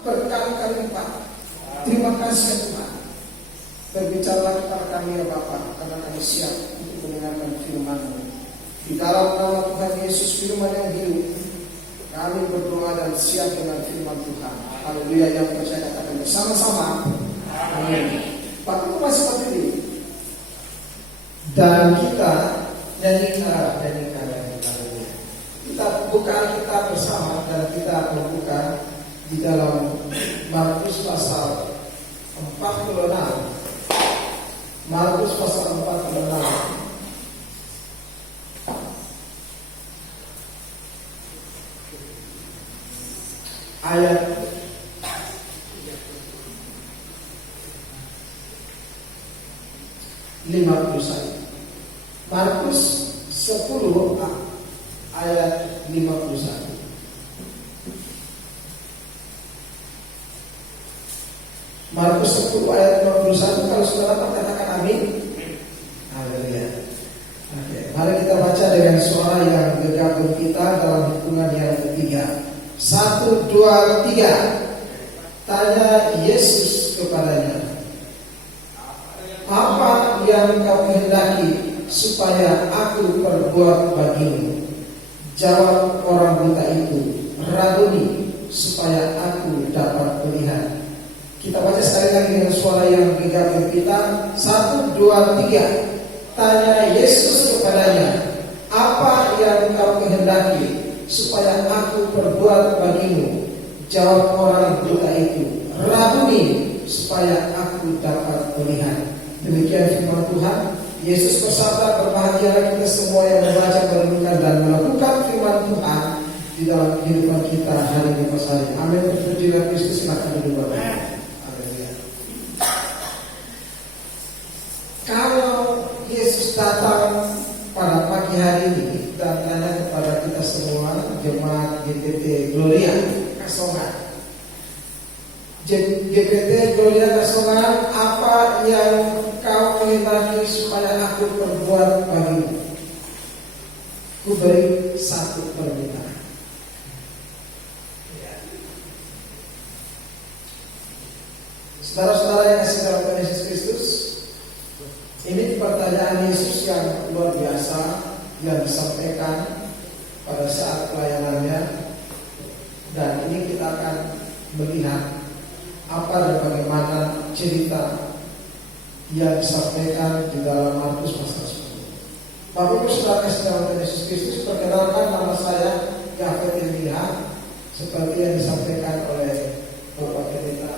berkali-kali lipat. Terima kasih ya Tuhan. Berbicaralah kepada kami ya Bapa, karena kami siap untuk mendengarkan firman-Mu. Di dalam nama Tuhan Yesus, firman yang hidup, kami berdoa dan siap dengan firman Tuhan. Haleluya, yang percaya katakan bersama-sama. Amin. Pak Rumah seperti ini. Dan kita nyanyikan. Kita buka kita bersama dan kita membuka di dalam Markus pasal 46. Markus pasal 46 ayat 51. Markus 10 ayat 51. Markus 10 ayat 51. Kalau saudara katakan amin. Haleluya. Oke, mari kita baca dengan suara yang gegabah kita dalam hitungan yang ketiga. 1, 2, 3. Tanya Yesus kepadanya, apa yang kau kehendaki supaya aku perbuat bagimu? Jawab orang buta itu, Rabuni, supaya aku dapat melihat. Kita baca sekali lagi dengan suara yang gegabah kita. 1, 2, 3. Tanya Yesus kepadanya, apa yang kau kehendaki supaya aku perbuat bagimu? Jawab orang buta itu, Rabuni, supaya aku dapat melihat. Demikian firman Tuhan. Yesus bersabda, berbahagialah kita semua yang membaca, merenungkan dan melakukan firman Tuhan di dalam kehidupan kita hari demi hari. Amin. Terpujilah Kristus. Silakan duduk Bapak. Kalau Yesus datang pada pagi hari ini dan tanya kepada kita semua, jemaat GPT Gloria Kasongan, GPT Gloria Kasongan, apa yang kau kehendaki supaya aku perbuat bagimu? Ku beri satu permintaan. Saudara-saudara yang kasih dalam Tuhan Yesus Kristus, ini pertanyaan Yesus yang luar biasa yang disampaikan pada saat pelayanannya, dan ini kita akan melihat apa dan bagaimana cerita yang disampaikan di dalam Markus pasal 10. Bapak Ibu saudara kasih dalam Tuhan Yesus Kristus, perkenalkan nama saya Yafet Ilmiah, seperti yang disampaikan oleh Bapak Pendeta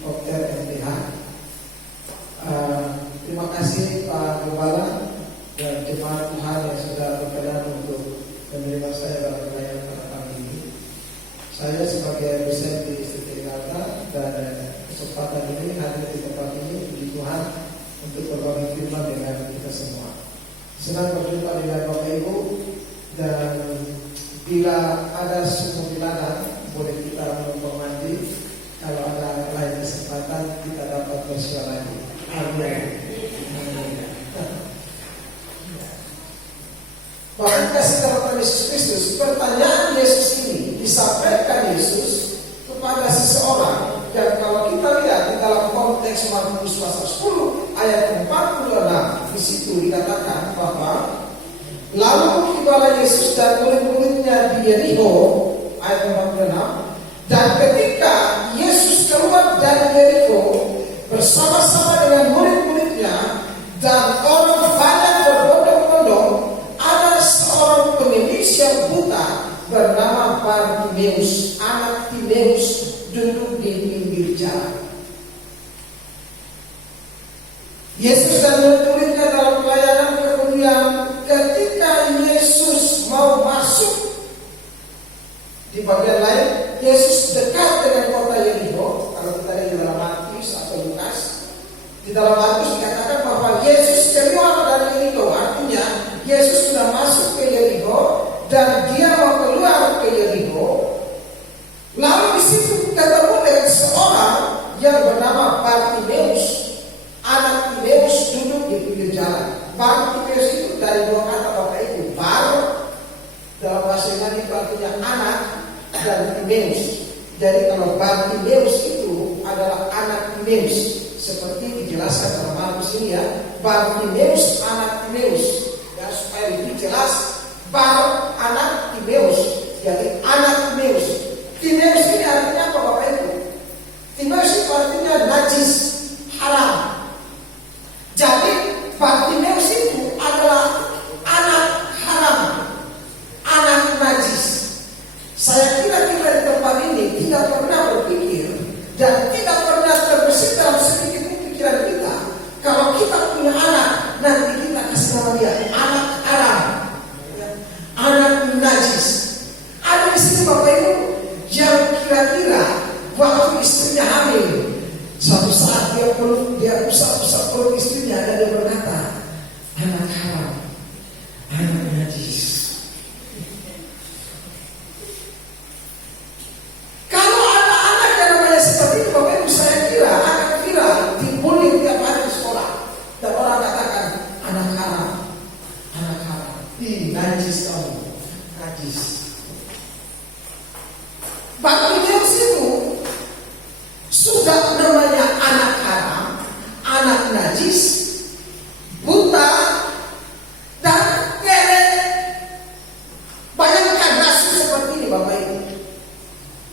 Dr. MTH. Terima kasih Pak Gembala dan jemaat Tuhan yang sudah berkenan untuk menerima saya dalam pelayanan pada pagi ini. Saya sebagai dosen di Institut Jakarta dan kesempatan ini hadir di tempat ini, puji Tuhan, untuk berbagi firman dengan kita semua. Senang berjumpa dengan Bapak Ibu, dan bila ada kemungkinan boleh kita menghormati. Kalau ada lain kesempatan kita dapat bersua lagi. Amin. Bahkan kasih dalam Yesus Kristus, pertanyaan Yesus ini disampaikan Yesus kepada seseorang yang kalau kita lihat di dalam konteks Markus pasal 10 ayat 46, di situ dikatakan bahwa lalu tibalah Yesus dan murid-muridnya di Yeriko, ayat 46, dan ketika Yesus keluar dari Yeriko bersama-sama dengan murid-muridnya dan orang banyak berbondong-bondong, ada seorang pengemis yang buta bernama Bartimeus, anak Timeus, duduk di pinggir jalan. Yesus dan murid-muridnya dalam pelayanan, kemudian ketika Yesus mau masuk di bagian lain, Yesus dekat dengan kota Yeriko. Kalau kita lihat di dalam Matius atau Lukas, di dalam Markus dikatakan bahwa Yesus keluar dari Yeriko, artinya Yesus sudah masuk ke Yeriko dan dia mau keluar ke Yeriko. Lalu di situ ketemu dengan seorang yang bernama Bartimeus, anak Timeus, duduk di pinggir jalan. Bartimeus itu dari dua kata Bapak Ibu, bar dalam bahasa Yunani artinya anak, dan Timeus. Jadi kalau Bartimeus Timeus, seperti dijelaskan dalam Markus ini ya. Bartimeus anak Timeus, ya, supaya lebih jelas. Bar anak Timeus, jadi anak Timeus. Timeus ini artinya apa Bapak Ibu? Timeus itu artinya najis, haram. Jadi Bartimeus itu adalah anak haram, anak najis. Saya kira kita di tempat ini tidak pernah berpikir dan tidak pernah terbesit dalam sedikit pikiran kita, kalau kita punya anak, nanti kita kasih nama dia anak haram, anak najis. Ada di sini Bapak Ibu yang kira-kira waktu istrinya hamil, suatu saat dia usap perut istrinya dan dia berkata, anak haram, anak najis. Kalau ada anak yang namanya seperti itu Bapak Ibu, saya kira akan viral, dibully tiap hari di sekolah, dan orang katakan anak haram, anak haram. Najis kamu, najis. Bartimeus itu sudah namanya anak haram, anak najis, buta, dan kere. Bayangkan nasib seperti ini Bapak Ibu.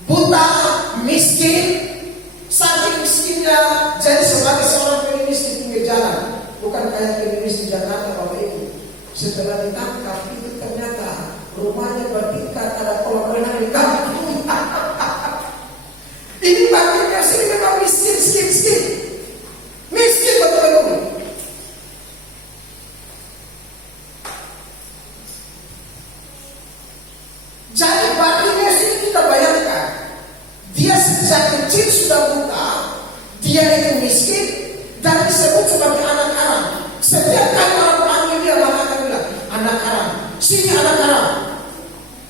Buta, miskin, saking miskinnya, jadi sebagai seorang pengemis di pinggir jalan. Bukan kayak pengemis di Jakarta Bapak Ibu. Setelah ditangkap itu ternyata rumahnya bertingkat, ada kolam renang di kampung. Ini Bartimeus ini memang miskin. Miskin betul-betul. Jadi Bartimeus ini kita bayangkan, dia sejak kecil sudah buta, dia itu miskin dan disebut sebagai anak haram. Setiap kali orang panggil dia akan bilang anak haram, sini anak haram,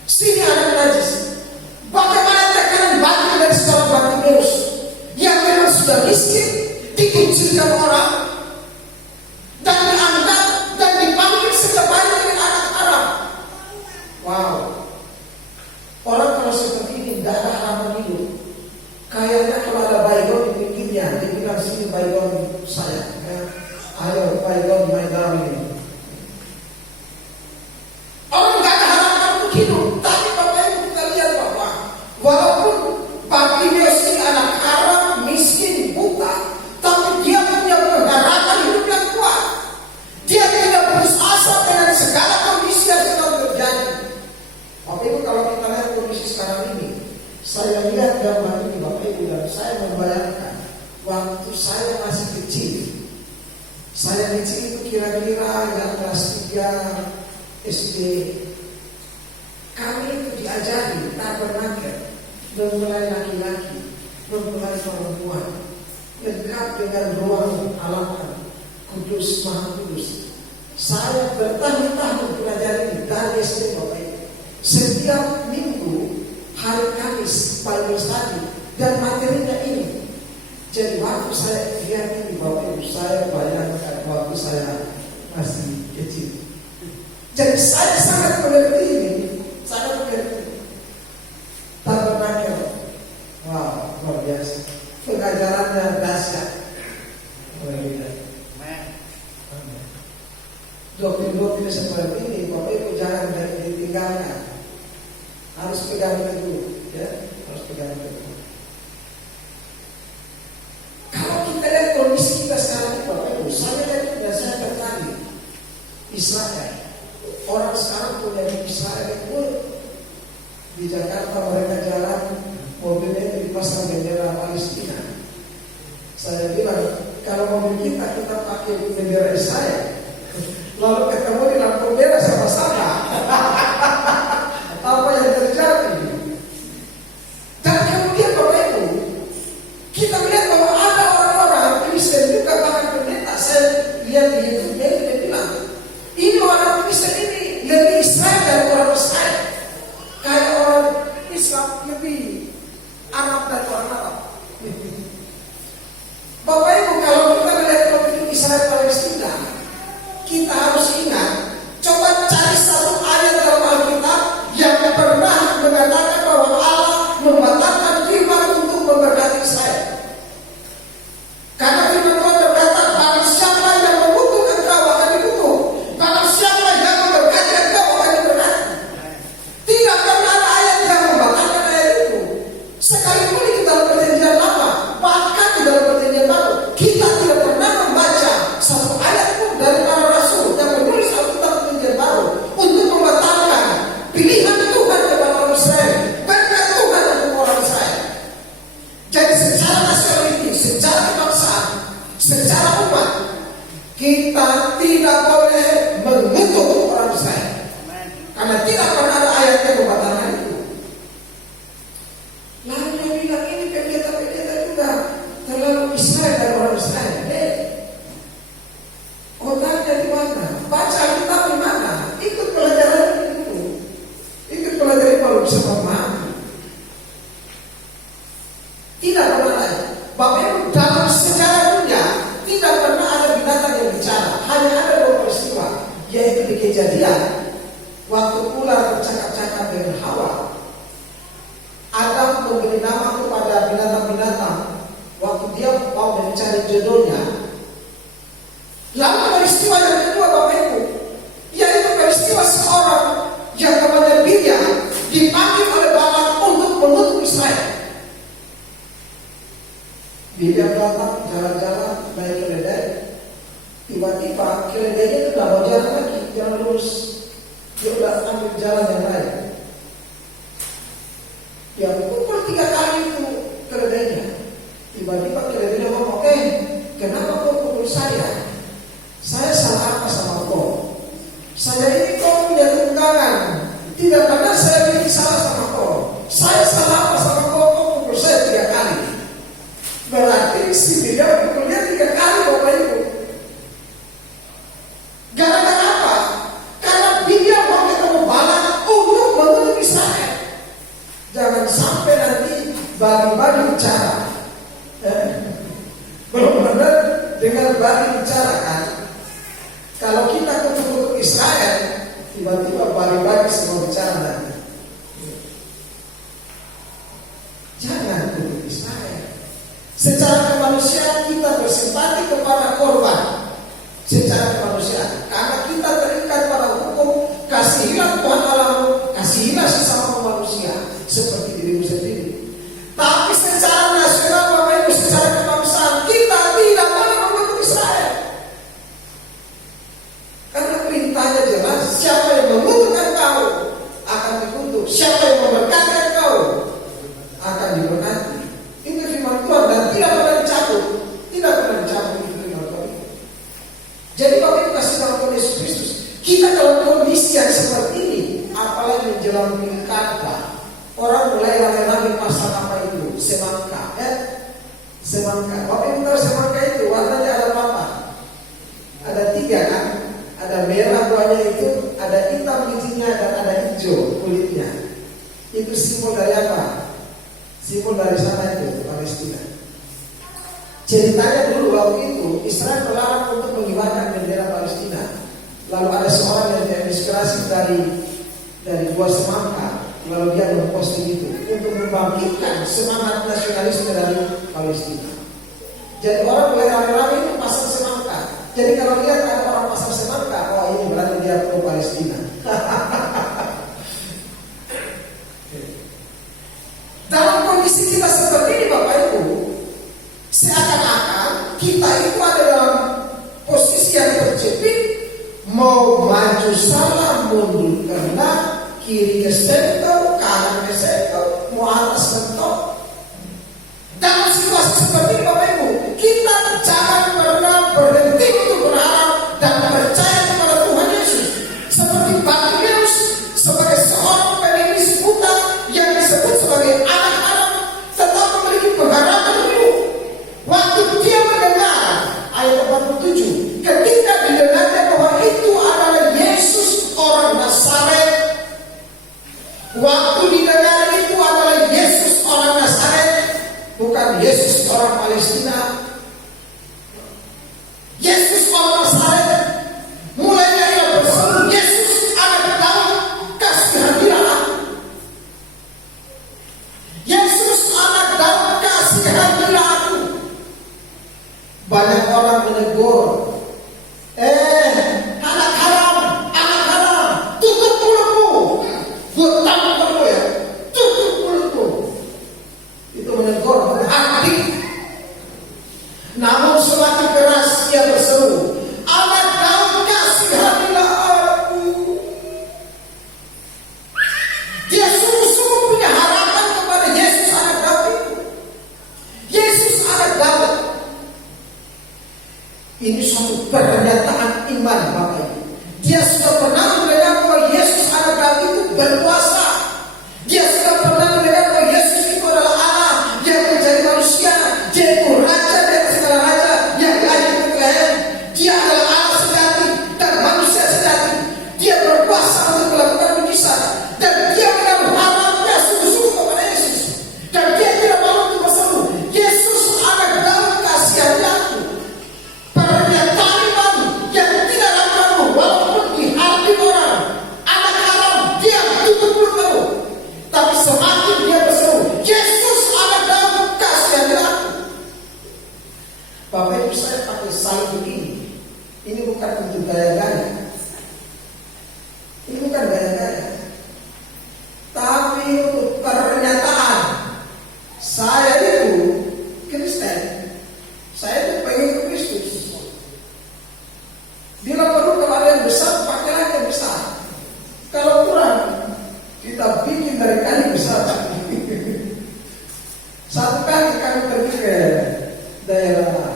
sini anak najis. Bagaimana tekanan batin dari seorang Bartimeus yang memang sudah miskin, dikucilkan orang dan dianggap dan dipanggil sebagai anak haram. Wow. Orang kalau seperti ini tidak ada harapan hidup. Kayaknya kalau ada baygon di pinggirnya, dia bilang sini baygon saya, ya. Ayo baygon my darling. Orang tidak ada harapan untuk hidup. Tapi Bapak Ibu kita lihat bahwa walaupun Bartimeus ini anak haram, miskin, buta, tapi dia punya pengharapan hidup yang kuat. Dia tidak putus asa dengan segala kondisi yang sedang terjadi. Bapak Ibu kalau kita lihat kondisi sekarang ini, saya lihat gambar ini Bapak Ibu dan saya membayangkan waktu saya masih kecil. Saya kecil itu kira-kira yang kelas 3 SD. Kami itu diajari tabernakel, mempelai laki-laki, mempelai perempuan, lengkap dengan ruang halaman kudus maha kudus. Saya bertahun-tahun belajar ini dari SD Bapak Ibu. Setiap minggu hari Kamis Bible study dan materinya ini. Jadi waktu saya lihat ini Bapak Ibu, saya bayangkan waktu saya masih kecil. Jadi saya sangat mengerti ini, sangat mengerti. Tabernakel, wow, luar biasa. Pengajarannya dahsyat. Doktrin-doktrin seperti ini Bapak Ibu jangan ditinggalkan. Harus pegang teguh, ya, harus pegang teguh. Kalau kita lihat kondisi kita sekarang ini Bapak Ibu, saya lihat dan saya tertarik. Israel, orang sekarang punya di Israel itu di Jakarta mereka jalan mobilnya dipasang bendera Palestina. Saya bilang kalau mobil kita pakai bendera Israel, lalu ketemu di lampu merah sama-sama. Apa yang terjadi? Dan kemudian Bapak Ibu, kita melihat bahwa ada orang-orang Kristen juga bahkan pendeta. Saya lihat di YouTube dia bilang, ini orang Kristen ini lebih Israel dari orang Israel. Kayak orang Islam lebih Arab dari orang Arab. Bapak Ibu, kalau kita melihat konflik Israel Palestina, kita harus ingat, coba cari satu ayat dalam perjanjian lama, bahkan di dalam perjanjian baru, kita tidak pernah membaca satu ayat pun dari para rasul yang menulis Alkitab perjanjian baru untuk membatalkan pilihan Tuhan kepada orang Israel, berkat Tuhan untuk orang Israel. Jadi secara nasionalitas, secara kebangsaan, secara umat, kita tidak boleh mengutuk orang Israel, karena tidak pernah ada ayat yang membatalkan itu. Lalu dia bilang ini pendeta-pendeta juga terlalu Israel dan orang Israel. Otaknya di mana? Baca Alkitab di mana? Ikut pelajaran itu. Ikut pelajaran kalau bisa memahami. Tidak pernah ada. Bapak Ibu, dalam sejarah dunia tidak pernah ada binatang yang bicara. Hanya ada dua peristiwa, yaitu di Kejadian waktu ular bercakap-cakap dengan Hawa. Adam memberi nama kepada binatang-binatang waktu dia mau mencari jodohnya. Lalu peristiwa yang kedua Bapak Ibu, yaitu peristiwa seorang yang namanya Bilyam dipanggil oleh Balak untuk mengutuk Israel. Bilyam datang jalan-jalan naik keledai, tiba-tiba keledainya itu tidak mau jalan lagi, jalan lurus. Dia sudah ambil jalan yang lain. Dia pukul 3 kali itu keledainya. Tiba-tiba keledainya ngomong, kenapa kau pukul saya? Saya salah apa sama kau? Saya ini kau punya tunggangan. Tidak pernah saya bikin salah sama kau. Saya salah apa sama kau? Kau pukul saya 3 kali. Berarti si dia pukulnya 3 kali Bapak Ibu. Gara-gara apa? Karena dia mau ketemu Balak untuk mengutuk Israel. Jangan sampai nanti bagi-bagi bicara. Belum benar dengan bagi bicara kan? Kalau kita kutuk Israel, tiba-tiba bagi-bagi semua bicara nanti. Jangan kutuk Israel. Secara kemanusiaan kita bersimpati kepada korban. Secara kemanusiaan, karena kita terikat pada hukum, kasihilah Tuhan Allahmu, kasihilah sesama manusia seperti dirimu sendiri. Tapi secara nasional Bapak Ibu, secara kebangsaan, kita tidak boleh mengutuk Israel. Karena perintahnya jelas, siapa yang mengutuk engkau akan dikutuk, siapa yang memberkati engkau akan diberkati. Itu firman Tuhan dan tidak pernah dicabut. Tidak pernah dicabut itu firman Tuhan. Jadi Bapak Ibu kasih dalam Tuhan Yesus Kristus, kita dalam kondisi yang seperti ini, apalagi menjelang pilkada, orang mulai ramai-ramai pasang apa itu? Semangka, semangka. Bapak Ibu tahu semangka itu warnanya ada berapa? Ada 3 kan? Ada merah buahnya itu, ada hitam bijinya dan ada hijau kulitnya. Itu simbol dari apa? Simbol dari sana itu, Palestina. Ceritanya dulu waktu itu Israel melarang untuk mengibarkan bendera Palestina. Lalu ada seorang yang terinspirasi dari buah semangka, lalu dia memposting itu untuk membangkitkan semangat nasionalisme dari Palestina. Jadi orang mulai rame-rame itu pasang semangka. Jadi kalau lihat ada orang pasang semangka, wah ini berarti dia pro Palestina. Dalam kondisi kita seperti ini Bapak Ibu, seakan-akan kita itu ada dalam posisi yang terjepit, mau maju salah, mundur kena, kiri kesentuh, kanan kesentuh, mau atas mentok. Dalam situasi seperti ini Bapak Ibu, kita jangan pernah berhenti untuk berharap dan percaya kepada Tuhan Yesus. Seperti Bartimeus sebagai seorang pemimpin buta yang disebut sebagai anak Adam, tetap memiliki pengharapan hidup. Waktu dia mendengar ayat 47, ketika didengarnya bahwa itu adalah Yesus orang Nazaret. Waktu didengar itu adalah Yesus orang Nazaret, bukan Yesus orang Palestina. Yesus orang Nazaret, mulainya ia berseru, Yesus anak Daud, kasihilah aku. Yesus anak Daud, kasihilah aku. Banyak orang menegur, anak haram, tutup mulutmu. Gue tahu kamu ya, tutup mulutmu. Itu menegur Ini suatu pernyataan iman Bapak Ibu. Dia sudah pernah mendengar bahwa Yesus anak Daud itu berkuasa. Dia sudah pernah mendengar bahwa Yesus itu adalah Allah yang menjadi manusia. Dia itu raja dari segala raja yang lahir ke Bethlehem. Dia adalah Allah sejati dan manusia sejati. Dia berkuasa untuk melakukan mujizat dan dia menaruh harapannya sungguh-sungguh kepada Yesus. Dan dia tidak malu untuk berseru, Yesus anak Daud kasihani aku. Pernyataan iman yang tidak ragu walaupun di hati orang anak haram dia tutup mulut kamu. Tapi semakin dia berseru, Yesus anak Daud kasihani aku. Bapak Ibu, saya pakai salib begini. Ini bukan untuk gaya-gaya. Ini bukan gaya-gaya. Tapi untuk pernyataan saya itu Kristen. Saya itu pengen Kristus. Bila perlu kalau ada yang besar, pakailah yang besar. Kalau kurang, kita bikin dari kayu besar. Satu kali kami pergi ke daerah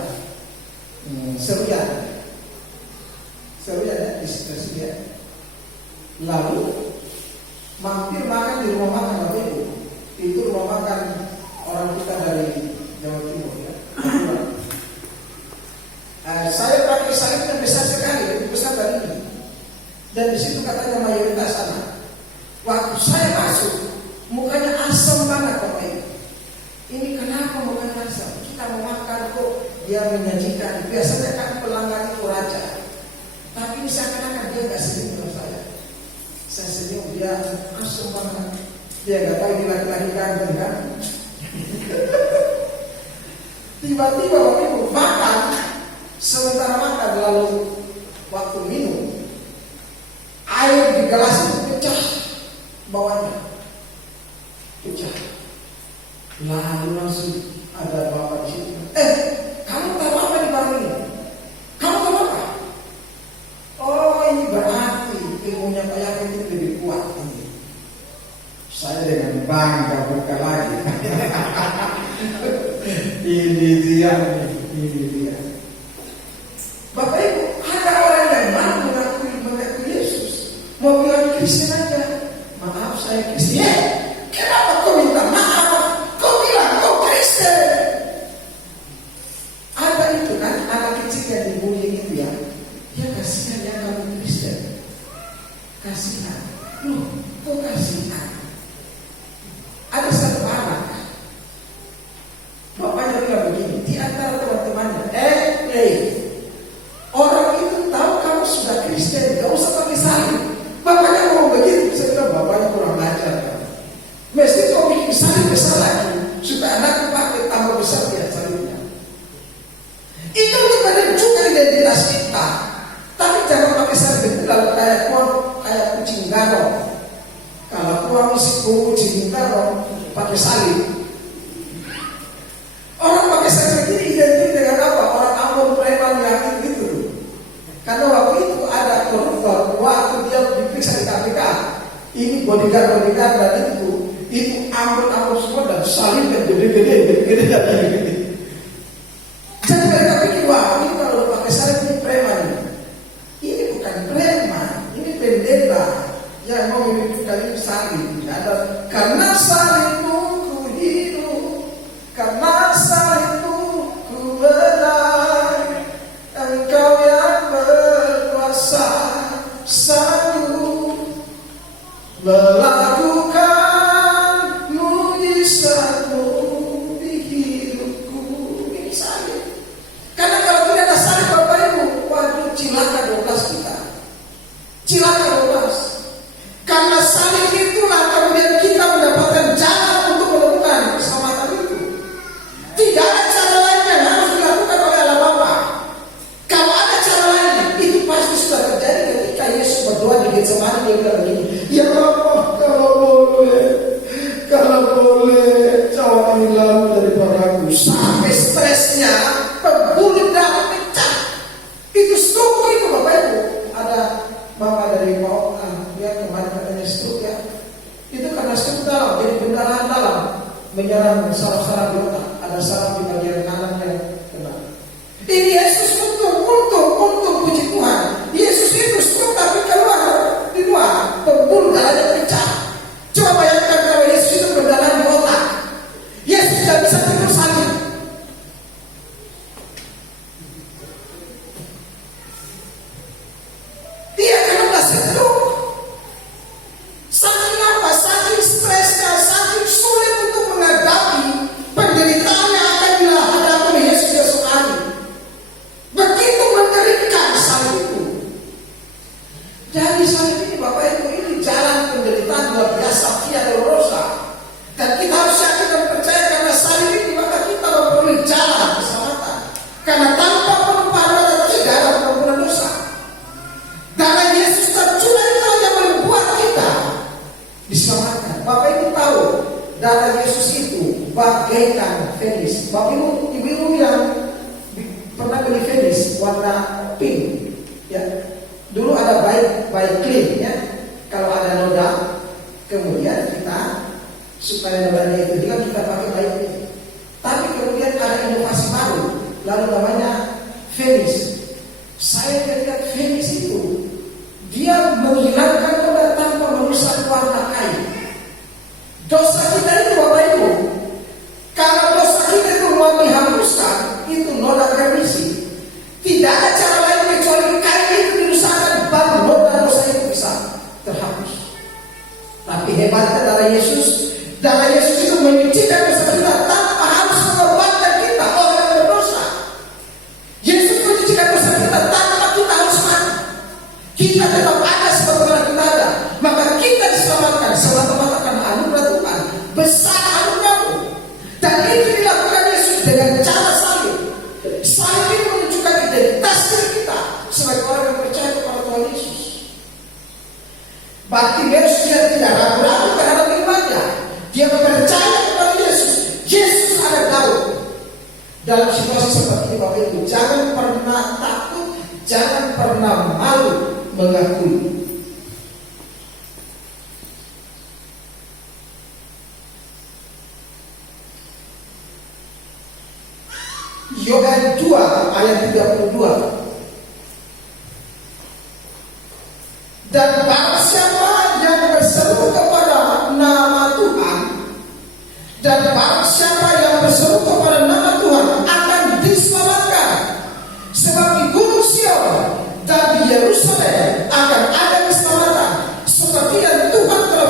Serian di Serian. Lalu mampir makan di rumah makan Bapak Ibu. Itu rumah makan orang kita dari Jawa Timur ya. Saya pakai salib yang besar sekali, lebih besar dari ini. Dan di situ katanya mayoritas sana. Waktu saya masuk, mukanya asam banget Bapak Ibu. Ini kenapa mukanya asam? Kita mau makan kok dia menyajikan. Biasanya kan pelanggan itu raja. Tapi ini seakan-akan dia nggak senyum dengan saya. Saya senyum, dia asam banget. Dia nggak tahu ini laki-laki kan. Tiba-tiba Bapak Ibu makan. Sementara makan lalu waktu minum air di gelas itu pecah bawahnya, pecah. Lalu langsung ada bapak di situ. Kamu tahu apa di bawah ini? Kamu tahu apa? Oh, ini berarti ilmunya Pak Yakin itu lebih kuat ini. Saya dengan bangga buka lagi. Ini dia. Bapak Ibu, ada orang yang mau mengaku Yesus, mau bilang Kristen aja. Maaf, saya Kristen. Kenapa kau minta maaf? Kau bilang kau Kristen. Ada itu kan anak kecil yang dibully itu ya. Dia kasihan ya kamu Kristen. Kasihan. Loh, kok kasihan? Ada satu anak. Bapaknya bilang begini, di antara teman-temannya, orang itu tahu kamu sudah Kristen, gak usah pakai salib. Bapaknya mau begitu, saya bilang bapaknya kurang ajar kan. Mesti kau bikin salib besar lagi, supaya anakku pakai tambah besar dia salibnya. Itu untuk menunjukkan identitas kita. Tapi jangan pakai salib lalu kayak kucing garong. Kalau kau mesti kucing garong pakai salib. Orang pakai salib ini identik dengan apa? Orang Ambon preman yang itu. Karena waktu itu ada koruptor, waktu dia diperiksa di KPK, ini bodyguard dan itu Ambon semua dan salib yang gede-gede. Jadi mereka pikir, wah ini kalau udah pakai salib ini preman. Ini bukan preman, ini pendeta yang mau menunjukkan ini salib. Karena salibmu ku hidup, karena salibmu ku menang, engkau yang berkuasa sanggup melakukan mujizatmu di hidupku. Ini salib. Karena kalau tidak ada salib Bapak Ibu, waduh cilaka 12 kita. Cilaka 12. Karena salib itulah kemudian kita mendapatkan jalan untuk menemukan keselamatan itu. Tidak ada cara lain yang harus dilakukan oleh Allah Bapa. Kalau ada cara lain, itu pasti sudah terjadi ketika Yesus berdoa di Getsemani. Dia bilang begini, ya Allah, kalau boleh, jauh ini lalu daripadaku. Sampai stresnya, pembuluh darah pecah. Itu stroke itu Bapak Ibu. Ada Bapak dari dia kemarin katanya stroke ya. Itu karena stroke dalam, jadi pendarahan dalam menyerang saraf-saraf di otak. Ada saraf di bagian kanan yang kena. Ini Yesus betul Bapak ibu yang pernah beli Venice warna pink, ya. Dulu ada by clean, ya. Kalau ada noda, kemudian kita supaya nodanya itu hilang kita pakai by clean. Tapi kemudian ada inovasi baru, lalu namanya Venice. Saya lihat Venice itu dia menghilangkan noda tanpa merusak warna kain. Dosa kita itu Bapak Ibu, kalau dosa kita itu mau dihapuskan, itu noda remisi. Tidak ada cara lain kecuali kain itu dirusakkan, baru noda dosa itu bisa terhapus. Tapi hebatnya darah Yesus itu menyucikan dosa kita tanpa harus mengorbankan kita orang yang berdosa. Yesus menyucikan dosa kita tanpa kita harus mati. Kita tetap ada sebagaimana kita ada, maka kita diselamatkan semata-mata karena anugerah Tuhan, besar anugerah-Mu. Dan itu dilakukan Yesus dengan cara salib. Salib ini menunjukkan identitas diri kita sebagai orang yang percaya kepada Tuhan Yesus. Bartimeus dia tidak ragu-ragu terhadap imannya. Dia percaya kepada Yesus. Yesus ada Daud. Dalam situasi seperti ini Bapak Ibu, jangan pernah takut, jangan pernah malu mengakui. Yohanes 2 ayat 32. Dan barang siapa yang berseru kepada nama Tuhan, dan barang siapa yang berseru kepada nama Tuhan akan diselamatkan. Sebab di Gunung Sion dan di Yerusalem akan ada keselamatan, seperti yang Tuhan telah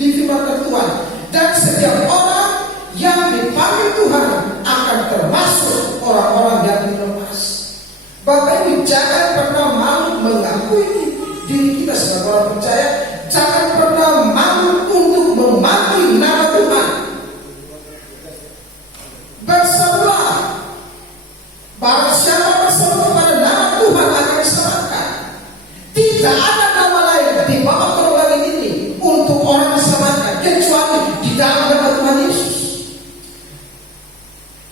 difirmankan Tuhan. Dan setiap orang yang dipanggil Tuhan akan termasuk orang-orang yang dilepas. Bapak Ibu, jangan pernah malu mengakui diri kita sebagai orang percaya. Jangan pernah malu untuk memanggil nama Tuhan. Berserulah. Barang siapa berseru kepada nama Tuhan akan diselamatkan. Tidak ada nama lain di bawah langit ini untuk orang diselamatkan kecuali di dalam nama Tuhan Yesus.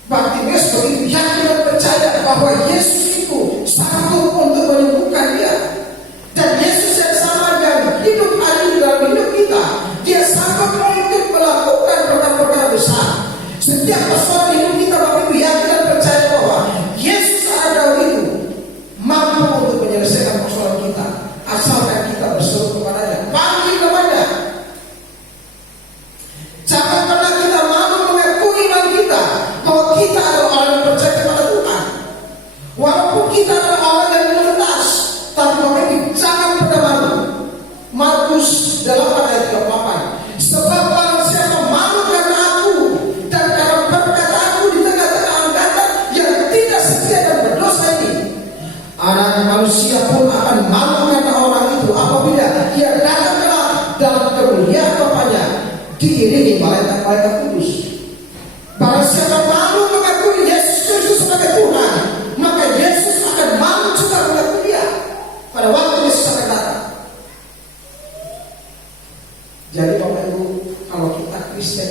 Bartimeus begitu yakin dan percaya bahwa Yesus itu sanggup untuk menyembuhkan dia. Dan Yesus yang sama yang hidup hari ini dalam hidup kita, dia sanggup untuk melakukan perkara-perkara besar. Setiap persoalan hidup kita Bapak Ibu yakin dan percaya bahwa Yesus ada itu mampu untuk menyelesaikan persoalan kita, asalkan kita berseru kepadanya, panggil namanya. Jangan pernah kita malu mengakui iman kita bahwa kita adalah orang yang percaya kepada Tuhan. Walaupun kita adalah orang yang melintas, tapi Bapak Ibu jangan pernah malu. Markus 8 ayat 38. Sebab barang siapa malu karena aku dan karena perkataanku di tengah-tengah angkatan yang tidak setia dan berdosa ini, Anak manusia pun akan malu karena orang itu apabila dia datang dalam kemuliaan Bapanya diiringi malaikat-malaikat kudus. Barang siapa malu mengakui Yesus Kristus sebagai Tuhan, maka Yesus akan malu juga mengakui dia pada waktu Yesus akan datang. Jadi Bapak Ibu, kalau kita Kristen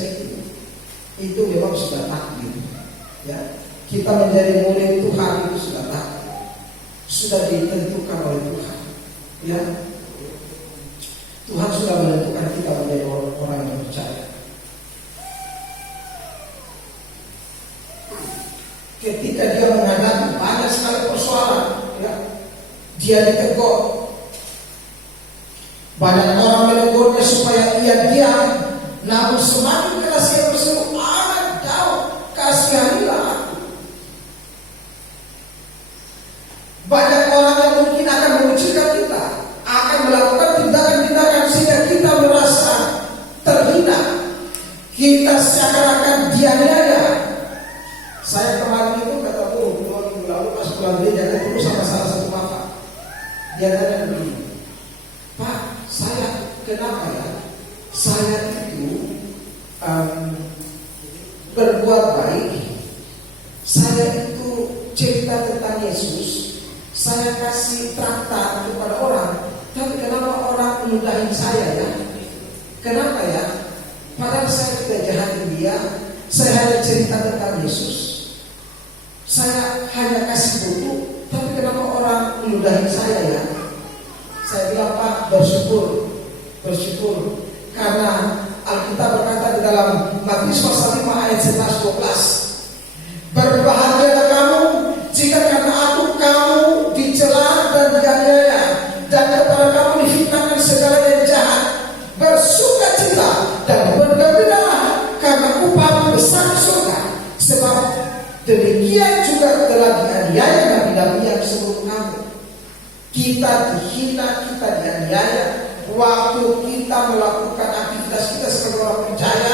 itu memang sudah takdir, ya. Kita menjadi murid Tuhan itu sudah takdir, sudah ditentukan oleh Tuhan, ya. Tuhan sudah menentukan kita menjadi orang yang percaya. Ketika dia menghadapi banyak sekali persoalan, ya, dia ditegur. Banyak orang menegurnya supaya ia diam, namun semakin keras ia berseru, "Anak Daud, kasihanilah aku." Banyak orang yang mungkin akan mengucilkan kita, akan melakukan tindakan-tindakan sehingga kita merasa terhina. Kita seakan-akan dianiaya. Saya kemarin itu ketemu 2 minggu lalu pas pulang gereja, ketemu sama salah satu bapak. Dia tanya begini, "Pak, saya kenapa ya? Saya itu berbuat baik. Saya itu cerita tentang Yesus. Saya kasih traktat kepada orang. Tapi kenapa orang meludahin saya ya? Kenapa ya? Padahal saya tidak jahatin dia, Saya hanya cerita tentang Yesus. Saya hanya kasih buku, tapi kenapa orang meludahi saya ya? Saya bilang, Pak, bersyukur. Karena Alkitab berkata di dalam Matius pasal 5 ayat 11-12, berbahagialah kamu jika karena aku kamu dicela dan dianiaya, dan kepada kamu difitnahkan segala yang jahat. Bersukacita dan bergembiralah, karena upah besar surga. Sebab demikian juga telah dianiaya nabi-nabi yang sebelum kamu. Kita dihina, kita dianiaya. Waktu kita melakukan aktivitas kita sebagai orang percaya,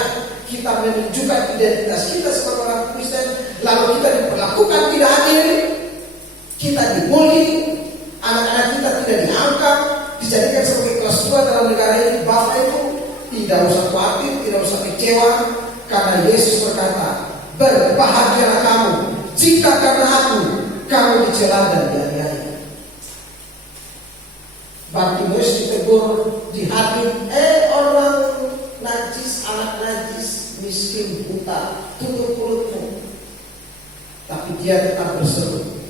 kita menunjukkan identitas kita sebagai orang Kristen, lalu kita diperlakukan tidak adil, kita dibully, anak-anak kita tidak diangkat, dijadikan sebagai kelas 2 dalam negara ini. Bapak itu tidak usah khawatir, tidak usah kecewa, karena Yesus berkata, berbahagialah kamu jika karena aku kamu dicela dan dianiaya. Bartimeus ditegur di hati, orang najis, anak najis, miskin, buta, tutup mulutmu. Tapi dia tetap berseru.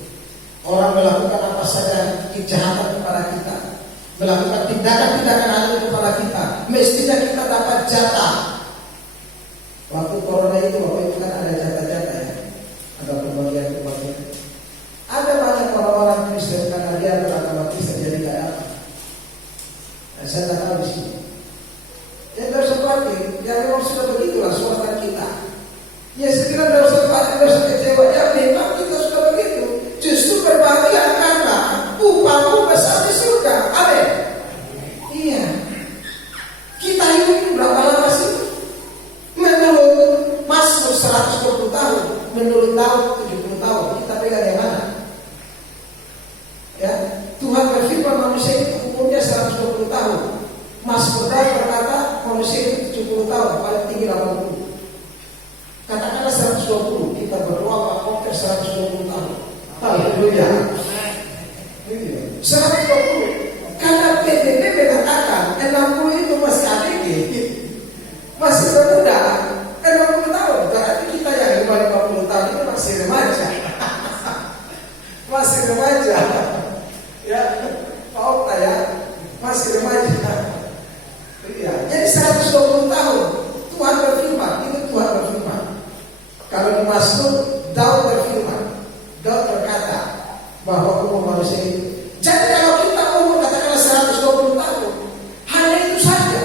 Orang melakukan apa saja kejahatan kepada kita, melakukan tindakan-tindakan adil kepada kita, mestinya kita dapat jatah. Waktu corona itu, Bapak itu kan ada jatah-jatah ya, ada pembagian-pembagian. Ada banyak orang-orang Kristen karena dia beragama Kristen jadi kayak apa? Nah, saya tak tahu di sini. Ya tidak usah khawatir, ya memang sudah begitulah suasana kita. Ya sekiranya tidak usah khawatir, tidak usah kecewa. Ya memang kita sudah begitu. Justru berbahagia karena upahmu besar di surga. Amin. Iya. Kita hidup berapa lama sih? Menurut Mazmur 120 tahun, menurut tahun 70 tahun. Kita pegang yang mana? Ya, Tuhan berfirman manusia itu umurnya 120 tahun. Mazmur berkata manusia itu 70 tahun, paling tinggi 80. Katakanlah 120, kita berdoa Pak Oker 120 tahun. Haleluya. 120. Karena PBB mengatakan 60 itu masih ABG, masih muda. 60 tahun, berarti kita yang 50 tahun itu masih remaja. Masih remaja. Ya, Pak Okta ya, masih remaja. Iya, jadi 120 tahun Tuhan berfirman, itu Tuhan berfirman. Kalau di Mazmur, Daud berfirman, Daud berkata bahwa umur manusia itu. Jadi kalau kita umur katakanlah 120 tahun, hanya itu saja.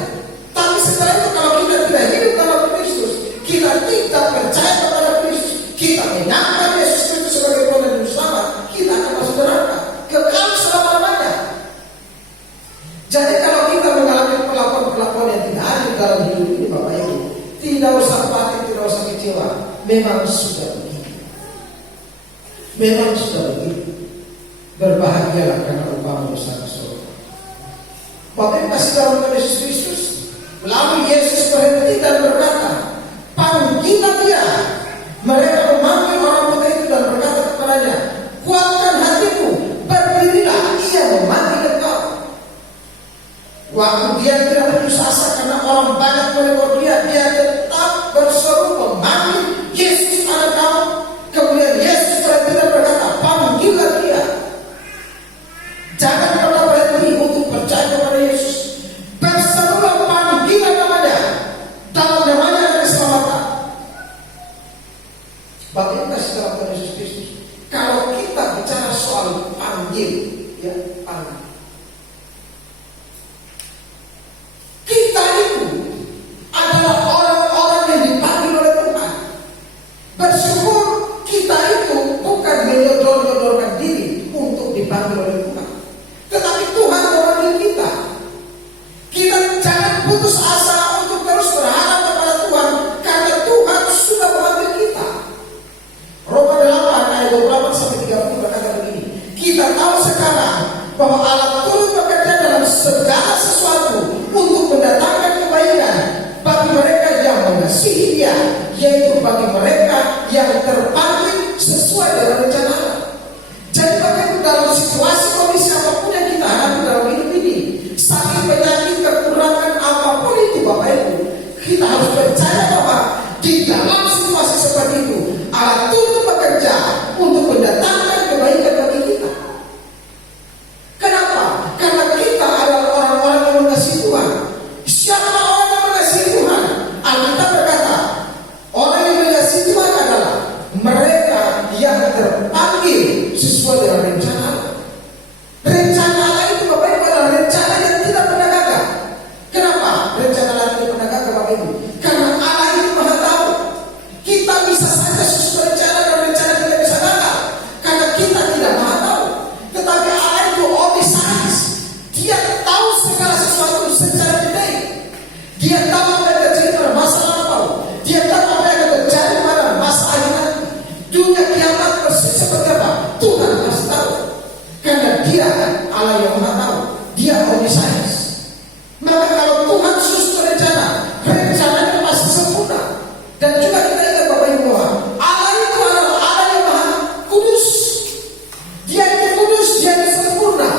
Tapi setelah itu kalau kita tidak hidup dalam Kristus, kita tidak percaya kepada Kristus, kita menyangka Yesus Kristus sebagai Tuhan dan Juru Selamat, kita akan masuk neraka kekal selama-lamanya. Jadi kalau kita mengalami perlakuan yang tidak adil dalam hidup ini, Bapak Ibu, tidak usah khawatir, tidak usah kecewa. Memang sudah begitu. Memang sudah begitu. Berbahagialah karena upahmu besar di surga. Bapak Ibu kasih dalam Tuhan Yesus Kristus. Lalu Yesus berhenti dan berkata, panggilah dia. Mereka memanggil orang buta itu dan berkata kepadanya, kuatkan hatimu, berdirilah, ia memanggil engkau. Waktu dia tidak putus asa karena orang banyak menegur dia, dia tetap berseru memanggil Yesus anak kamu. Kemudian Yesus berhenti dan berkata, panggillah dia. Jangan pernah berhenti untuk percaya kepada Yesus. Berserulah, panggillah namanya. Dalam namanya ada keselamatan. Bapak Ibu kasih dalam Tuhan Yesus Kristus. Kalau kita bicara soal panggil, ya panggil. Kita itu adalah orang-orang yang dipanggil oleh Tuhan. Bersyukur kita itu bukan menyodor-nyodorkan diri untuk dipanggil oleh Tuhan, tetapi Tuhan memanggil kita. Kita jangan putus asa untuk terus berharap kepada Tuhan, karena Tuhan sudah memanggil kita. Roma 8 ayat 28-30 berkata begini, kita tahu sekarang bahwa Allah turut bekerja dalam segala sesuatu untuk mendatangkan kebaikan bagi mereka yang mengasihi Dia, yaitu bagi mereka yang terpanggil sesuai dengan rencana Allah. Jadi Bapak Ibu, dalam situasi kondisi apapun yang kita hadapi dalam hidup ini, sakit, penyakit, kekurangan apapun itu Bapak Ibu, kita harus percaya bahwa di dalam situasi dipanggil sesuai dengan rencana Allah. Rencana Allah itu Bapak Ibu adalah rencana yang tidak pernah gagal. Kenapa rencana Allah tidak pernah gagal Bapak Ibu? Karena Allah itu Maha tahu. Kita bisa saja sesuai rencana dan rencana tidak bisa gagal, karena kita tidak Maha tahu. Tetapi Allah itu omniscience. Dia tahu segala sesuatu secara detail. Dia tahu apa yang terjadi pada masa lampau. Dia tahu apa yang akan terjadi pada masa akhir. Dunia kiamat persis seperti apa? Tuhan masih tahu. Karena dia Allah yang Maha tahu. Dia omniscience. Maka kalau Tuhan susun rencana, rencananya pasti sempurna. Dan juga kita ingat Bapak Ibu bahwa Allah itu adalah Allah yang Maha Kudus. Dia itu kudus, dia itu sempurna.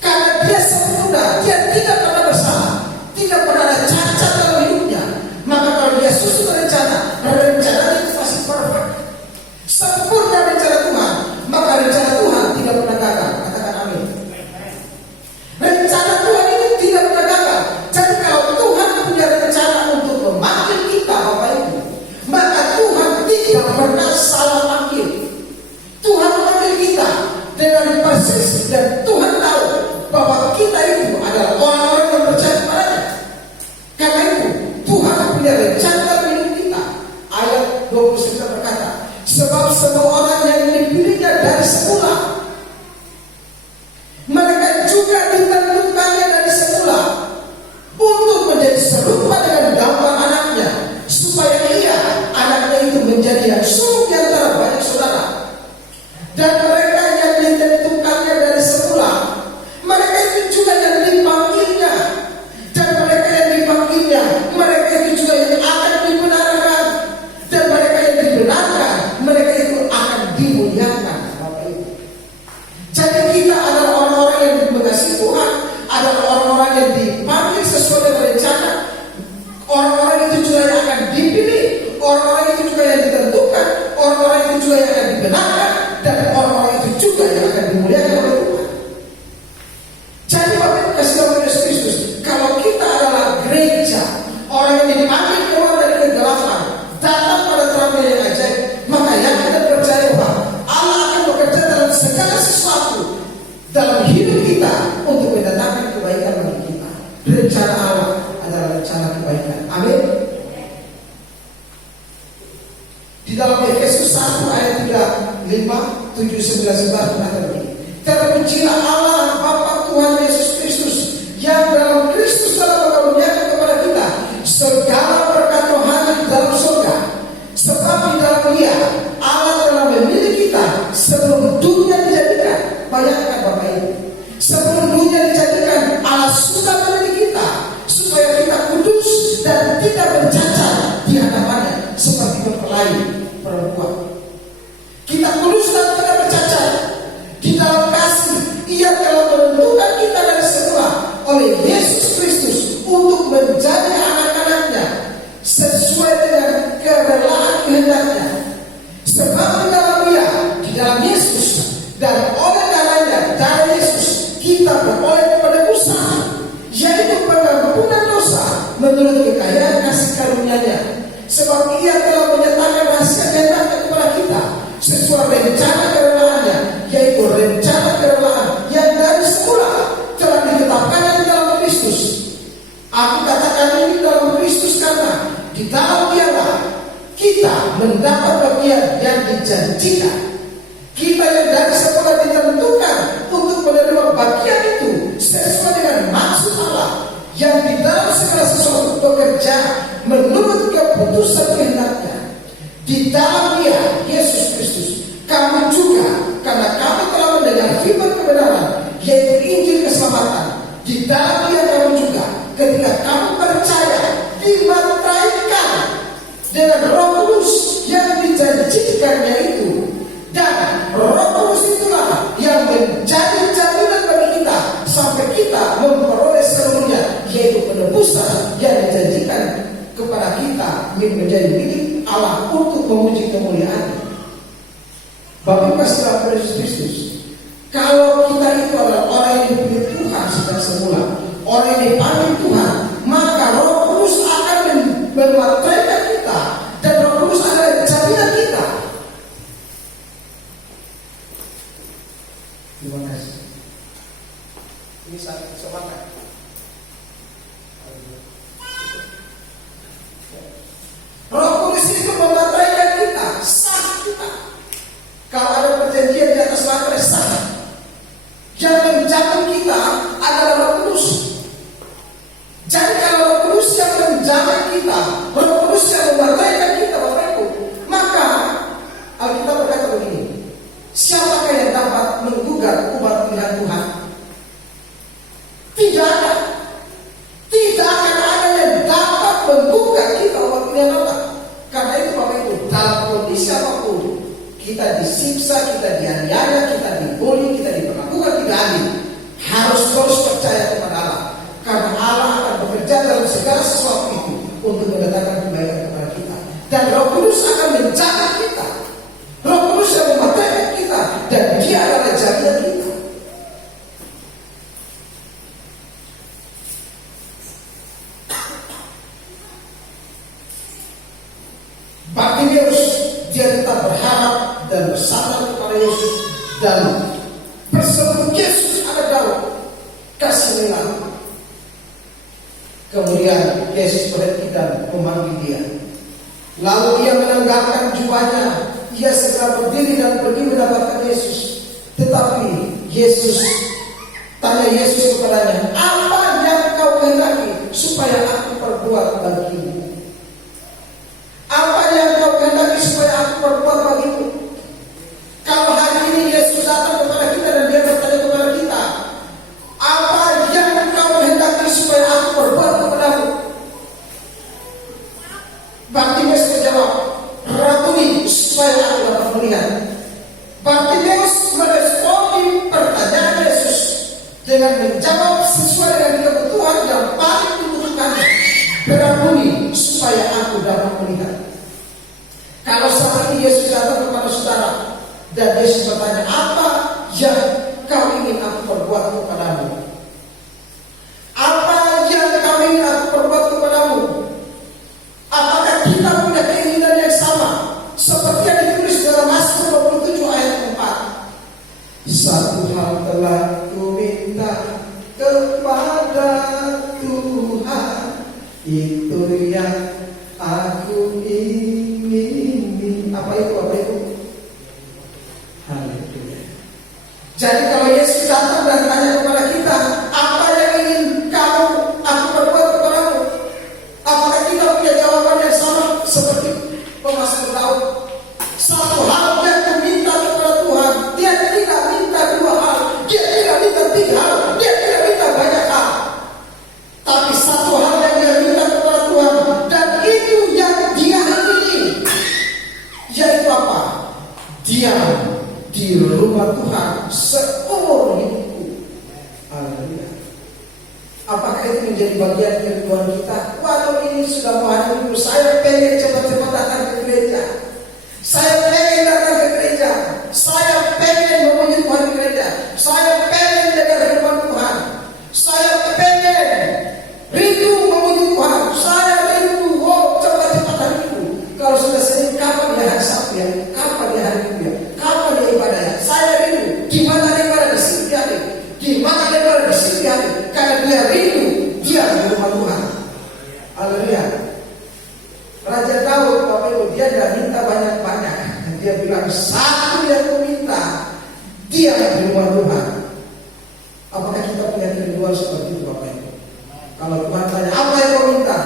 Karena dia sempurna, dia tidak pernah bersalah, tidak pernah ada cacat dalam hidupnya. Maka kalau dia susun rencana itu pasti perfect. Sempurna rencana Tuhan, maka rencana Tuhan tidak pernah gagal. Katakan amin. Rencana Tuhan ini tidak pernah gagal. Jadi kalau Tuhan punya rencana untuk memanggil kita Bapak Ibu, maka Tuhan tidak pernah salah panggil. Tuhan memanggil kita dengan persis, dan Tuhan tahu bahwa kita itu adalah orang-orang yang percaya kepadanya. Karena itu Tuhan punya rencana dalam hidup kita. Ayat 29 berkata, sebab semua orang yang dipilihnya dari semula, mereka juga ditentukannya dari semula untuk menjadi serupa dengan gambar anaknya, supaya ia, anaknya itu, menjadi yang sulung di antara banyak saudara. Dan mereka yang ditentukannya dari semula, mereka itu juga yang dipanggilnya. Dan mereka yang dipanggilnya, mereka itu juga yang akan dibenarkan. Dan mereka yang dibenarkan, mereka itu akan dimuliakan Bapak Ibu. Jadi kita adalah orang-orang yang mengasihi Tuhan, adalah orang-orang yang dipanggil sesuai dengan rencana. Orang-orang itu juga yang akan dipilih, orang-orang itu juga yang ditentukan, orang-orang itu juga yang akan dibenarkan, dan orang-orang itu juga yang akan dimuliakan oleh Tuhan. Jadi Bapak Ibu kasih Tuhan Yesus Kristus, kalau kita adalah gereja, orang yang dipanggil keluar dari kegelapan, datang pada terang yang ajaib, maka yang kita percaya bahwa Allah akan bekerja dalam segala sesuatu dalam hidup kita untuk mendatangkan kebaikan bagi kita. Rencana Allah adalah rencana kebaikan. Amin. Di dalam Efesus 1 ayat 3, 5, 7, 9, 11 berkata begini, terpujilah Allah Bapa Tuhan Yesus Kristus, yang dalam Kristus telah mengaruniakan kepada kita segala berkat rohani di dalam surga. Sebab di dalam Dia Allah telah memilih kita sebelum dunia dijadikan. Bayangkan Bapak Ibu, sebelum dunia dijadikan Allah sudah memilih kita supaya kita kudus dan tidak bercacat di hadapannya seperti mempelai perempuan. Kita kudus dan tidak bercacat di dalam kasih. Ia telah menentukan kita dari semula oleh Yesus Kristus untuk menjadi anak-anaknya sesuai dengan kerelaan kehendaknya. Sebab di dalam Dia, di dalam Yesus, dan oleh karenanya dari Yesus kita beroleh penebusan, yaitu pengampunan dosa menurut kekayaan kasih karunia-Nya. Sebab Ia telah menyatakan rahasia kehendaknya kepada kita sesuai rencana kerelaannya, yaitu rencana kerelaan yang dari semula telah ditetapkannya di dalam Kristus. Aku katakan ini dalam Kristus karena di dalam Dialah kita mendapat bagian yang dijanjikan. Kita yang dari semula ditentukan untuk menerima bagian itu sesuai dengan maksud Allah yang di dalam segala sesuatu bekerja menurut keputusan kehendaknya. Di dalam Dia, Yesus Kristus, kamu juga, karena kamu telah mendengar firman kebenaran, yaitu Injil keselamatan. Di dalam Dia kamu juga, ketika kamu percaya, dimateraikan dengan Roh Kudus yang dijanjikannya itu. Dan Roh Kudus itulah yang menjadi jaminan bagi kita sampai kita memperoleh seluruhnya, yaitu penebusan yang dijanjikan kepada kita yang menjadi milik Allah untuk memuji kemuliaan. Bapak Ibu dalam Yesus Kristus, kalau kita itu adalah orang yang dipilih Tuhan sejak semula, orang yang dipanggil Tuhan, maka Roh Kudus akan memateraikan kita, dan Roh Kudus adalah jaminan kita. Terima kasih. Ini sangat semangat. Roh Kudus itu memataikan kita, sah kita. Kalau ada perjanjian di atas materai sah. Yang menjamin kita adalah Roh Kudus. Jadi kalau Roh Kudus yang menjamin kita, Roh Kudus yang memataikan kita, Bapak Ibu, maka Alkitab berkata begini, siapakah yang dapat menggugat umat pilihan Tuhan? Tidak ada. Tidak akan ada yang dapat menggugat kita umat pilihan Allah. Karena itu Bapak Ibu, dalam kondisi apapun, kita disiksa, kita dianiaya, kita dibully, kita diperlakukan tidak adil, harus terus percaya kepada Allah. Karena Allah akan bekerja dalam segala sesuatu itu untuk mendatangkan kebaikan kepada kita. Dan Roh Kudus akan menjaga kita. Roh Kudus yang memataikan kita, dan Dia adalah jaminan kita. Bartimeus, dia tetap berharap dan bersandar kepada Yesus dan berseru, Yesus ada Daud, kasihanilah. Kemudian Yesus berhenti dan memanggil dia. Lalu dia menanggalkan jubahnya. Ia segera berdiri dan pergi mendapatkan Yesus. Tetapi Yesus tanya Yesus kepadanya, apa yang kau kehendaki supaya aku perbuat bagimu? Apa yang kau kehendaki supaya aku perbuat bagimu? Kalau hari ini Yesus datang kepada kita dan dia bertanya kepada kita, apa yang kau kehendaki supaya aku perbuat kepadamu? Bartimeus menjawab, Rabuni, supaya aku dapat melihat. Bartimeus meresponi pertanyaan Yesus dengan menjawab sesuai dengan kebutuhan yang paling dibutuhkannya. Rabuni, supaya aku dapat melihat. Kalau saat ini Yesus datang kepada saudara dan Yesus bertanya, apa yang kau ingin aku perbuat kepadamu? Apa yang kau ingin aku perbuat kepadamu? Apakah kita punya keinginan yang sama seperti yang ditulis dalam Mazmur 27 ayat 4? Satu hal telah ku minta kepada Tuhan, itu yang aku ingin. Apa itu? Apa itu? Haleluya. Jadi kalau Yesus datang dan tanya kepada kita, apa yang ingin aku perbuat kepadamu? Apakah kita punya jawaban yang sama seperti pemazmur Daud? Satu hal yang diminta kepada Tuhan, dia tidak minta dua hal, dia tidak minta tiga hal, dia tidak minta banyak hal. Tapi satu hal yang dia minta kepada Tuhan, dan itu yang dia ingini, yaitu apa? Diam di rumah Tuhan seumur hidupku. Haleluya. Apakah itu menjadi bagian kerinduan kita? Walau ini sudah mau hari minggu, saya pengen cepat-cepat datang ke gereja. Saya pengen datang ke gereja. Saya pengen memuji Tuhan di gereja. Saya pengen dengar firman Tuhan. Saya pengen rindu memuji Tuhan. Saya rindu, cepat-cepat hari minggu. Kalau sudah Senin, kapan dia hari Sabtu ya? Kapan dia hari Minggu ya? Kapan dia ibadah ya? Saya rindu. Di mana dia ibadah? Di sini hari. Di mana dia ibadah? Di sini hari. Karena dia rindu, dia di rumah Tuhan. Haleluya. Raja Daud, Bapak Ibu, dia tidak minta banyak-banyak. Dia bilang, satu yang ku minta, dia di rumah Tuhan. Apakah kita punya kerinduan seperti itu, Bapak Ibu? Kalau Tuhan tanya, apa yang kau minta?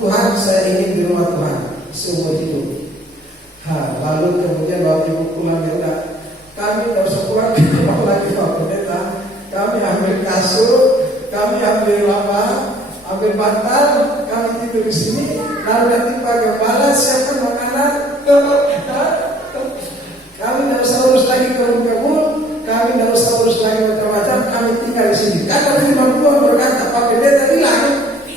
Tuhan, saya ingin di rumah Tuhan seumur hidup. Lalu kemudian Bapak Ibu pulang, ya udah, kami tidak usah pulang ke rumah lagi, Pak Pendeta. Kami ambil kasur, kami ambil ambil bantal, kami tidur di sini. Lalu nanti Pak Gembala siapkan makanan. Kami tidak usah urus lagi kebun-kebun, kami tidak usah urus lagi macam-macam. Kami tinggal di sini. Karena firman Tuhan berkata, Pak Pendeta bilang,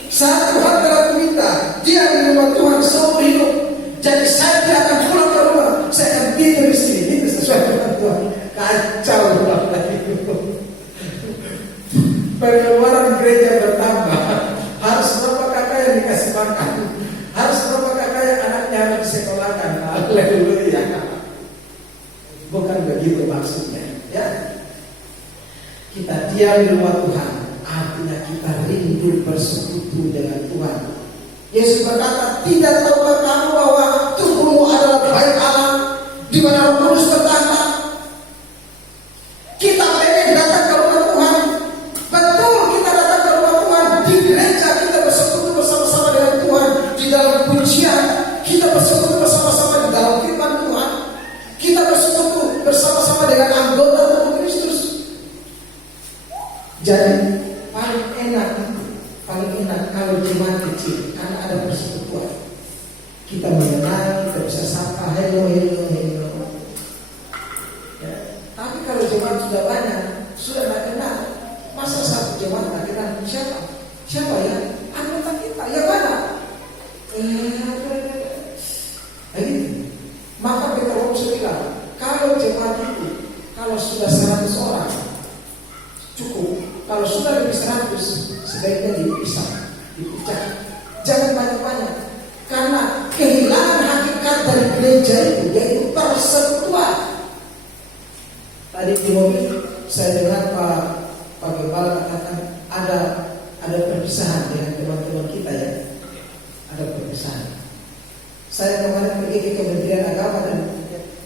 satu hal telah kuminta, dia di rumah Tuhan seumur hidup. Jadi saya tidak akan pulang ke rumah, saya akan tidur di sini. Itu sesuai dengan Tuhan. Kacau Bapak Ibu. Pengeluaran gereja bertambah. Harus berapa kakak yang dikasih makan, harus berapa kakak yang anaknya harus disekolahkan. Haleluya. Bukan begitu maksudnya, ya. kita diam di rumah Tuhan, artinya kita rindu bersekutu dengan Tuhan. Yesus berkata, tidak tahukah kamu bahwa tubuhmu adalah bait Allah di mana Roh Kudus bertata? Kita pengen datang ke rumah Tuhan. Betul, kita datang ke rumah Tuhan. Di gereja kita bersekutu bersama-sama dengan Tuhan. Di dalam pujian kita bersekutu bersama-sama di dalam firman Tuhan. Kita bersekutu bersama-sama dengan anggota tubuh Kristus. Jadi paling enak kalau jemaat kecil, karena ada persekutuan. Kita mengenal, kita bisa sapa, hello. Ya. Tapi kalau jemaat sudah banyak, sudah tidak kenal, masa satu jemaat tidak kenal siapa? Siapa ya? Anggota kita, ya mana? Maka kita harus bilang, kalau jemaat itu, kalau sudah 100 orang, cukup. Kalau sudah lebih 100, sebaiknya dipecah. Jangan banyak-banyak. Karena kehilangan hakikat dari gereja itu, yaitu persekutuan. Tadi di mobil saya dengar Pak Gembala katakan ada perpisahan dengan teman-teman kita ya. Ada perpisahan. Saya kemarin pergi ke Kementerian Agama dan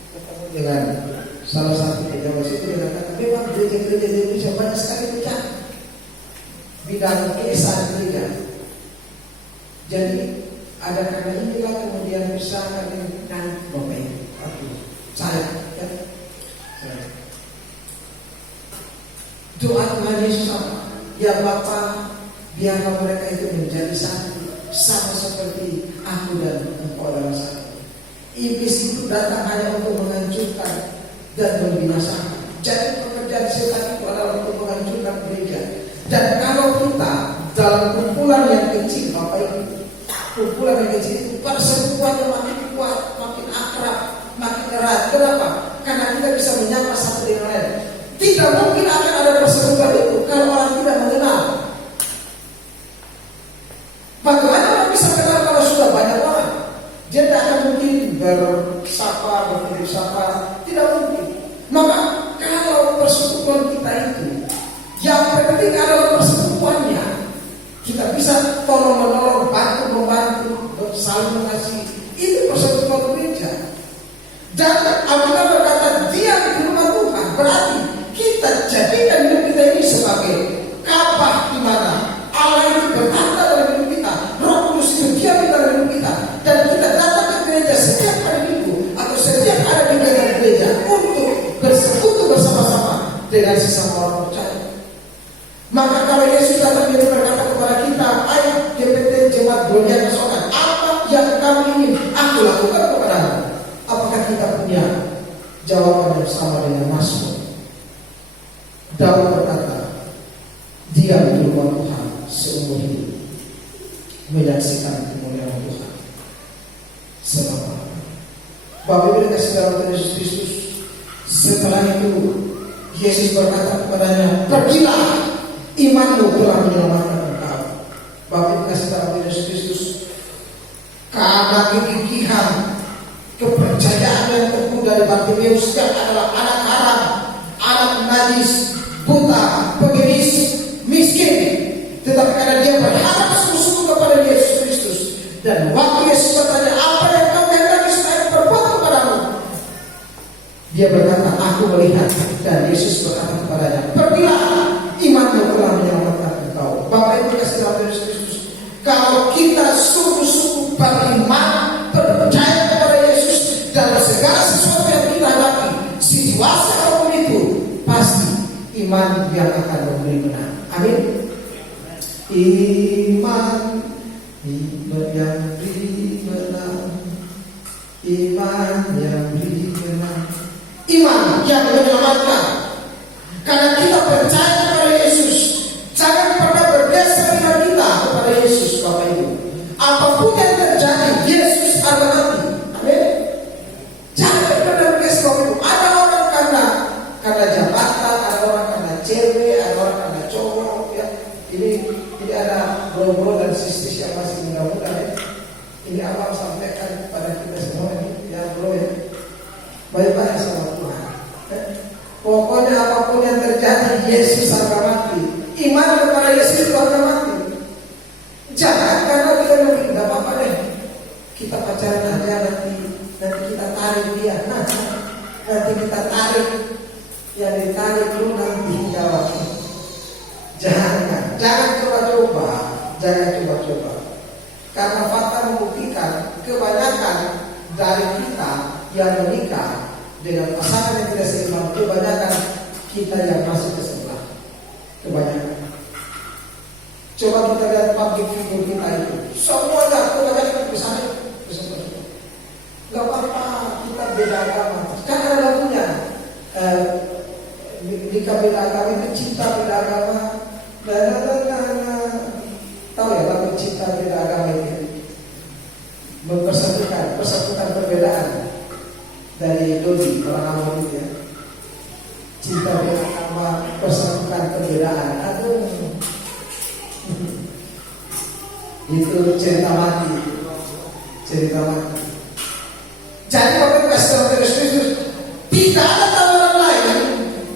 ketemu dengan salah satu pejabat itu, dia katakan memang gereja-gereja di Indonesia banyak sekali pecah bidang keesaan gereja. Jadi ada karena inilah kemudian bersama dengan Bapak Ibu, saya. Doa Tuhan Yesus sama. Ya Bapa, biarlah mereka itu menjadi satu, sama seperti aku dan engkau dalam satu. Iblis itu datang hanya untuk menghancurkan dan membinasakan. Jadi pekerjaan setan itu adalah untuk menghancurkan gereja. Dan kalau kita dalam kumpulan yang kecil, Bapak Ibu, kumpulan yang kecil itu persekutuannya makin kuat, makin akrab, makin erat. Kenapa? Karena kita bisa menyapa satu dengan lain. Tidak mungkin akan ada persekutuan itu kalau orang tidak mengenal. Bagaimana orang bisa kenal kalau sudah banyak orang? Dia tidak akan mungkin bersapa, tidak mungkin. Maka kalau persekutuan kita itu, yang penting adalah persekutuannya. Kita bisa tolong-menolong, bantu-membantu, saling mengasihi. Itu persekutuan gereja. Dan Alkitab berkata diam di rumah Tuhan, berarti kita jadikan hidup kita ini sebagai kapal di mana Allah itu bertata dalam hidup kita, Roh Kudus itu diam di dalam hidup kita, dan kita datang ke gereja setiap hari Minggu atau setiap hari kegiatan gereja untuk bersekutu bersama-sama dengan sesama orang percaya. Maka kalau Yesus datang dia berkata kepada kita, ayo GPT jemaat Gloria Nasional, apa yang kamu ingin aku lakukan kepadamu? Apakah kita punya jawaban yang sama dengan Mazmur? Daud berkata, diam di rumah Tuhan seumur hidup, menyaksikan kemuliaan Tuhan selama-lamanya. Bapak Ibu dikasih dalam Tuhan Yesus Kristus. Setelah itu Yesus berkata kepadanya, pergilah, imanmu telah menyelamatkan engkau. Bapak Ibu dikasih dalam Tuhan Yesus Kristus. Karena kegigihan, kepercayaan yang teguh dari Bartimeus yang adalah anak haram, anak najis, buta, pengemis, miskin, tetapi karena dia berharap sungguh-sungguh kepada Yesus Kristus. Dan waktu Yesus bertanya, apa yang kau kehendaki supaya berbuat kepadamu? Dia berkata, aku melihat. Dan Yesus berkata kepadanya, pergilah, imanmu telah menyelamatkan engkau. Bapak Ibu kasih dalam Yesus Kristus, kalau kita sungguh-sungguh beriman, percaya kepada Yesus dalam segala sesuatu yang kita hadapi, situasi apapun itu, pasti iman yang akan memberi menang. Amin. Iman yang beri menang, iman yang beri menang, iman yang menyelamatkan. Karena kita percaya kepada Yesus, jangan pernah bergeser iman kita kepada Yesus, Bapak Ibu. Apapun yang terjadi, Yesus akan mati. Amin. Jangan pernah bergeser, Bapak Ibu. Ada orang karena jabatan, ada orang karena cewek, ada orang karena cowok. Ya. Ini ada bro-bro dan sistis yang masih muda-muda ya. Ini abang sampaikan kepada kita semua ini, ya bro ya. Baik-baik sama Tuhan. Pokoknya hati Yesus harga mati. Iman kepada Yesus itu harga mati. Jangan karena kita mungkin tidak apa-apa deh, kita pacaran aja, nanti kita tarik dia, nanti kita tarik, ya ditarik dulu nanti jawab. Jangan coba-coba. Karena fakta membuktikan kebanyakan dari kita yang menikah dengan pasangan yang tidak seiman, kebanyakan kita yang masih ke sebelah. Kebanyakan. Coba kita lihat public figure kita itu, semuanya kebanyakan ke sana. Gak apa-apa, kita beda agama. Kan ada lagunya, nikah beda agama itu cinta beda agama. Tahu ya lagu cinta beda agama itu? Persatukan perbedaan dari Dodi orang awam itu ya. Cinta beda agama, persatukan perbedaan. Aduh, itu cerita mati. Jadi Bapak Pastor Kristus, tidak ada tawaran lain,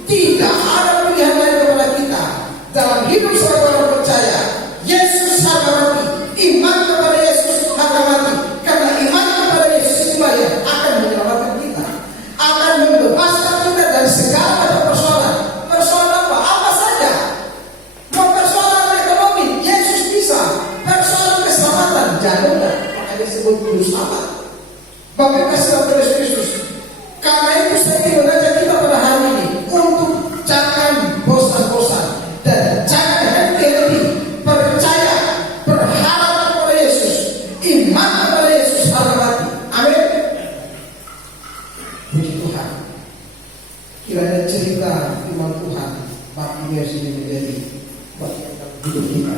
tidak ada pilihan lain kepada kita dalam hidup sebagai orang percaya. Yesus harga mati, iman kepada Yesus harga mati. Karena iman kepada Yesus itulah yang akan menyelamatkan kita, akan membebaskan kita dari segala macam persoalan. Persoalan apa saja. Mau persoalan ekonomi, Yesus bisa. Persoalan keselamatan, jangan makanya disebut juru selamat. Bapak Pastor Kristus. Karena itu saya ingin mengajak kita pada hari ini untuk jangan bosan-bosan dan jangan henti-henti percaya, berharap kepada Yesus, iman kepada Yesus harga mati. Amin. Puji Tuhan. Kiranya cerita firman Tuhan bagi Yesus ini menjadi bagian dalam hidup kita,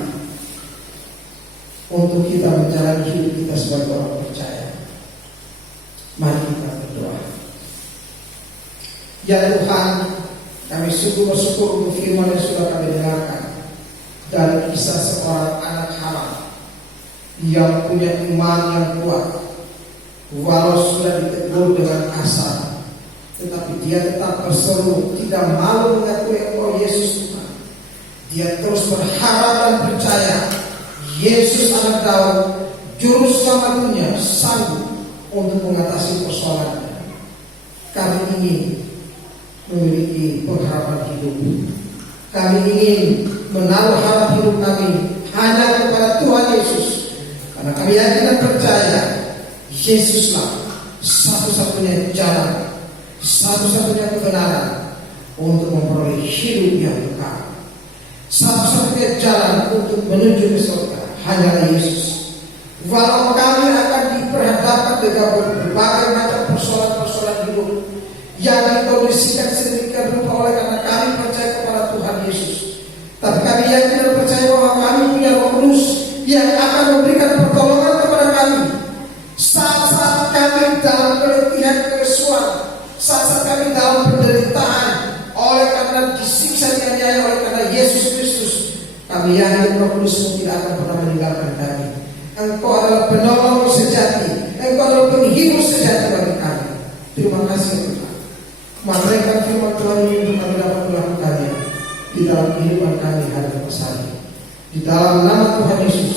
untuk kita menjalani hidup kita sebagai orang percaya. Mari kita berdoa. Ya Tuhan, kami sungguh bersyukur untuk firman yang sudah kami dengarkan dari kisah seorang anak haram yang punya iman yang kuat, walau sudah ditegur dengan kasar, tetapi dia tetap berseru, tidak malu mengakui engkau Yesus Tuhan. Dia terus berharap dan percaya Yesus anak Daud, juru selamat dunia, sanggup untuk mengatasi persoalan. Kami ingin memiliki pengharapan hidup. Kami ingin menaruh harap hidup kami hanya kepada Tuhan Yesus, karena kami yakin dan percaya Yesuslah satu-satunya jalan, satu-satunya kebenaran untuk memperoleh hidup yang kekal. Satu-satunya jalan untuk menuju ke surga hanyalah Yesus. Walau kami akan diperhadapkan dengan berbagai macam persoalan-persoalan hidup yang dikondisikan sedemikian rupa oleh karena kami percaya kepada Tuhan Yesus, tapi kami yakin dan percaya bahwa kami punya Roh Kudus yang akan memberikan pertolongan kepada kami saat-saat kami dalam keletihan kesuan, saat-saat kami dalam penderitaan oleh karena disiksa dianiaya oleh karena Yesus Kristus. Kami yakin Roh Kudus tidak akan pernah meninggalkan kami. Engkau adalah penolong sejati, Engkau adalah penghibur sejati bagi kami. Terima kasih Tuhan. Merdeka firman Tuhan ini untuk kami dapat melakukannya di dalam kehidupan kami hari lepas hari. Di dalam nama Tuhan Yesus